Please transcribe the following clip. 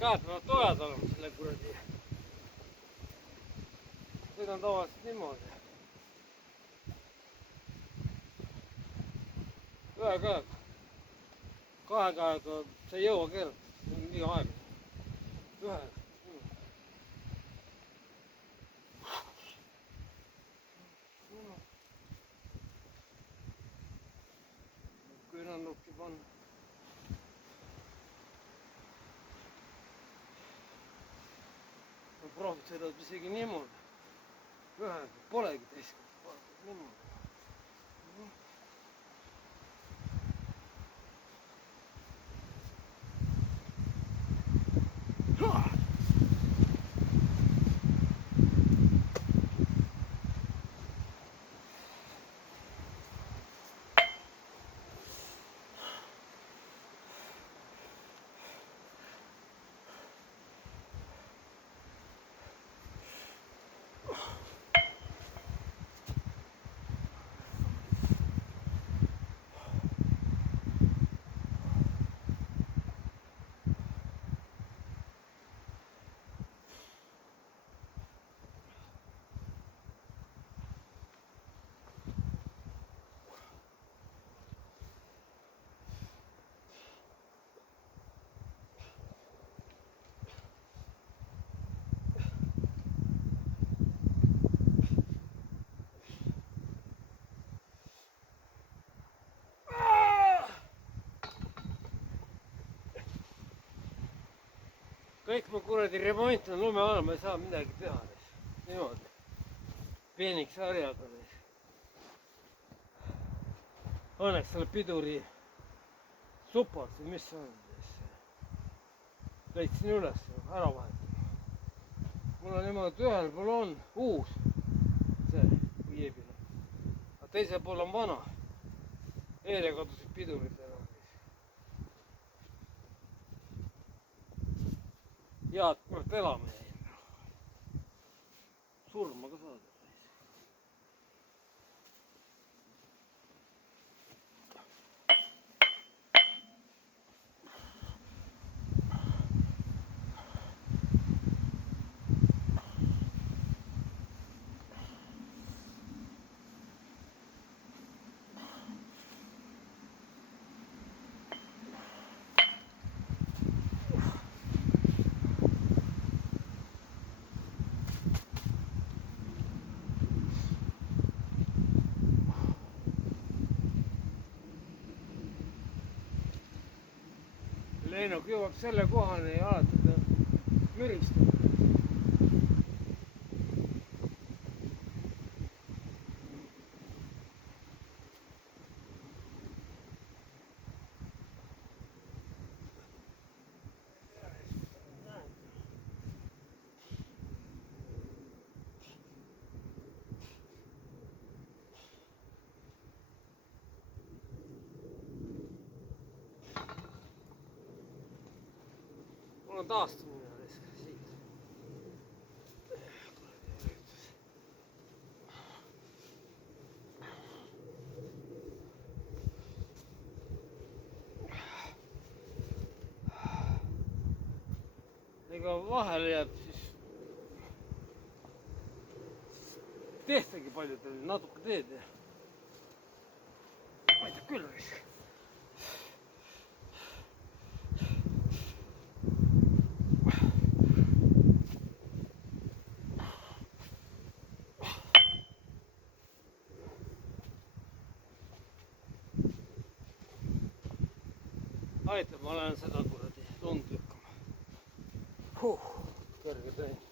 käed peavad tugevad olema selle kuradi. Sõidan tavaliselt niimoodi. Ühe käega. Kahe käega sa ei jõua keerata. See on liiga aega. Ühe. Küünarnukki panna. Proovid sõidavad isegi niimoodi. Ühe, polegi teist. Niimoodi. Kõik mu kuradi remont on lume all, ma ei saa midagi teha. Niimoodi. Peeniks harjaga. Õnneks selle piduri suport või mis on. Leidsin üles, ära vahetada. Mul on niimoodi, ühel pool on uus. See viiebine. Aga teisel pool on vana. Eile kadusid pidurid ära. Head kurat elame jäin. Surma ka saada. Lennuk jõuab selle kohani ja alati ta müristab. On taastumine siit. Ega vahele jääb siis tehtagi paljudel natuke teed ja aitab küll risk. Aitab, ma lähen seda kuradi lund lükkama. Kõrge töö.